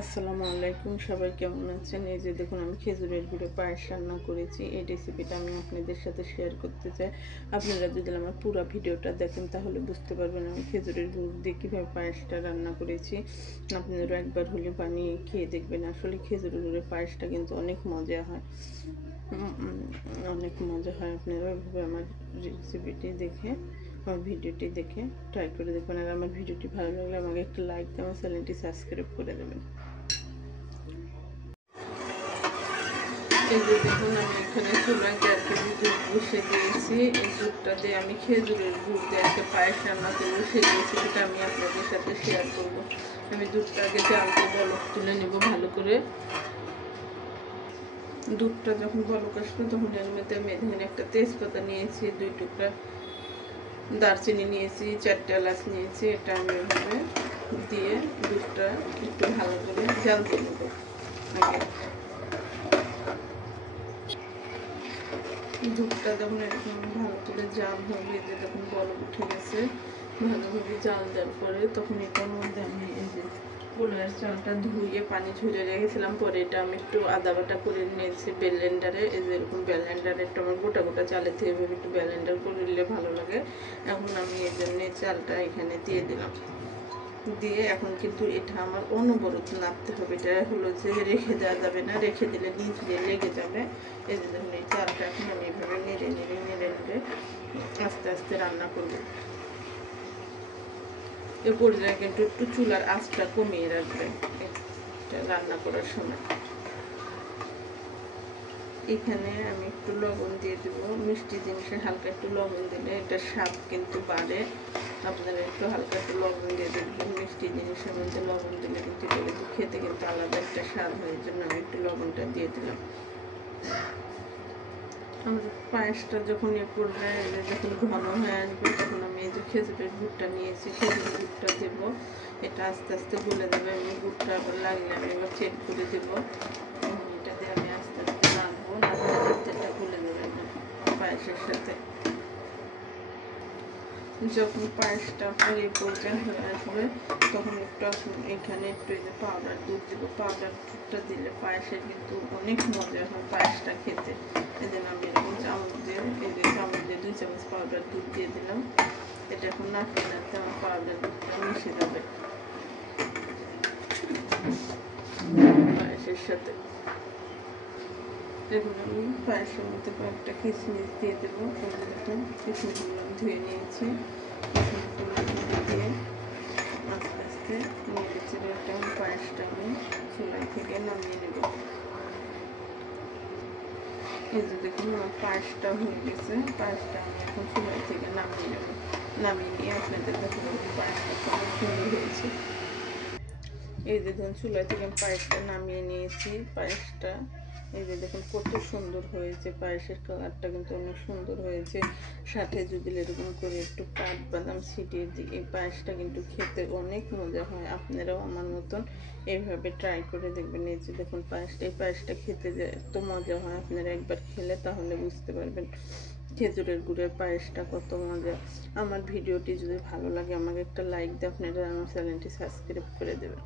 আসসালামু আলাইকুম, সবাই কেমন আছেন? এই যে দেখুন, আমি খেজুরের গুড়ে পায়েস রান্না করেছি। এই রেসিপিটা আমি আপনাদের সাথে শেয়ার করতে চাই। আপনারা যদি আমার পুরো ভিডিওটা দেখেন তাহলে বুঝতে পারবেন আমি খেজুরের গুড় দিয়ে কীভাবে পায়েসটা রান্না করেছি। আপনারা একবার হলে বানিয়ে খেয়ে দেখবেন। আসলে খেজুরের গুড়ের পায়েসটা কিন্তু অনেক মজা হয়, অনেক মজা হয়। আপনারা ওইভাবে আমার রেসিপিটি দেখে, আমার ভিডিওটি দেখে ট্রাই করে দেখবেন। আর আমার ভিডিওটি ভালো লাগলে আমাকে একটা লাইক দিয়ে আমার চ্যানেলটি সাবস্ক্রাইব করে দেবেন। এই যে দেখুন, আমি এখানে চুলায় 1.5 কেজি দুধ বসিয়ে দিয়েছি। এই দুধটা দিয়ে আমি খেজুরের গুড় দিয়ে একটা পায়েস রান্না করবো। সেই রেসিপিটা আমি আপনাদের সাথে শেয়ার করব। আমি দুধটা আগে জালতে বলক তুলে নেব ভালো করে। দুধটা যখন বলক আসবে তখন এর মধ্যে আমি এখানে একটা তেজপাতা নিয়েছি, 2 টুকরা দারচিনি নিয়েছি, 4টে এলাচ নিয়েছি। এটা আমি এভাবে দিয়ে দুধটা একটু ভালো করে জালতে নেব আগে। দুধটা যখন এরকম ভালো করে জাল হবে, যে যখন বলক উঠে গেছে ভালোভাবে জাল দেওয়ার পরে, তখন এটার মধ্যে আমি এই যে পোলার চালটা ধুয়ে পানি ঝরে রেখেছিলাম, পরে এটা আমি একটু আদা বাটা করে নিয়েছি ব্লেন্ডারে। এই যে এরকম ব্লেন্ডারে একটু আমার গোটা গোটা চালের থেকে এভাবে একটু ব্লেন্ডার করে নিলে ভালো লাগে। এখন আমি এই জন্য চালটা এখানে দিয়ে দিলাম। দিয়ে এখন কিন্তু এটা আমার অনবরত নাড়তে হবে। এটা হলো যে রেখে দেওয়া যাবে না, রেখে দিলে নিচ দিয়ে লেগে যাবে। এই যে দেখুন, এই চালটা এখন আমি এভাবে নেড়ে নেড়ে নেড়ে নেড়ে আস্তে আস্তে রান্না করব। এ পর্যায়ে কিন্তু একটু চুলার আঁচটা কমিয়ে রাখবে এটা রান্না করার সময়। এখানে আমি একটু লবণ দিয়ে দেবো। মিষ্টি জিনিসে হালকা একটু লবণ দিলে এটা স্বাদ কিন্তু বাড়ে। আপনারা একটু হালকা একটু লবণ দিয়ে দেখবেন। মিষ্টি জিনিসের মধ্যে লবণ দিলে কিন্তু এটা কিন্তু খেতে কিন্তু আলাদা একটা স্বাদ হয়। এই জন্য আমি একটু লবণটা দিয়ে দিলাম। আমাদের পায়েসটা যখন এ পর্যায়ে যখন ঘন হয়ে আসবে, তখন আমি এই যে খেজুরের গুড়টা নিয়েছি, খেজুরের গুড়টা দেবো। এটা আস্তে আস্তে গলে দেবে। আমি গুড়টা আবার লাগলে আমি এবার চেক করে দেবো। এটা দিয়ে আমি আস্তে আস্তে নাড়বো, নাড়তে এটা গলে দেবে পায়েসের সাথে। যখন পায়েসটা আপনার এই পর্যায়ে হয়ে আসবে, তখন একটু এখানে একটু এই যে পাউডার দুধ দেবো। পাউডার দুধটা দিলে পায়েসের কিন্তু অনেক মজা হয় পায়েসটা খেতে। এই জন্য আমি এরকম চামচ দিয়ে, এই যে চামচ দিয়ে 2 চামচ পাউডার দুধ দিয়ে দিলাম। এটা এখন নাড়তে নাড়তে আমার পাউডার দুধটা মিশে যাবে পায়েসের সাথে। এখন আমি পায়েসের মধ্যে কয়েকটা কিশমিশ দিয়ে দেবো। দেখুন, কিশমিশগুলো আমি ধুয়ে নিয়েছি। কিশমিশগুলো দিয়ে আস্তে আস্তে নেড়ে চেড়ে একটা পায়েসটা আমি চুলাই থেকে নামিয়ে নেব। এই যে দেখুন, আমার পায়েসটা হয়ে গেছে। পায়েসটা আমি এখন চুলাই থেকে নামিয়ে নেব। নামিয়ে নিয়ে আপনাদের দেখাবো পায়েসটা কত সুন্দর হয়েছে। এই যে দেখুন, চুলা থেকে পায়েসটা নামিয়ে নিয়েছি। পায়েসটা এই যে দেখুন কত সুন্দর হয়েছে। পায়েসের কালারটা কিন্তু অনেক সুন্দর হয়েছে। সাথে যদি এরকম করে একটু কাঠবাদাম ছিটিয়ে দিই, এই পায়েসটা কিন্তু খেতে অনেক মজা হয়। আপনারাও আমার মতন এইভাবে ট্রাই করে দেখবেন। এই যে দেখুন পায়েসটা, এই পায়েসটা খেতে যে এত মজা হয়, আপনারা একবার খেলে তাহলে বুঝতে পারবেন খেজুরের গুড়ের পায়েসটা কত মজা। আমার ভিডিওটি যদি ভালো লাগে আমাকে একটা লাইক দিয়ে আপনারা আমার চ্যানেলটি সাবস্ক্রাইব করে দেবেন।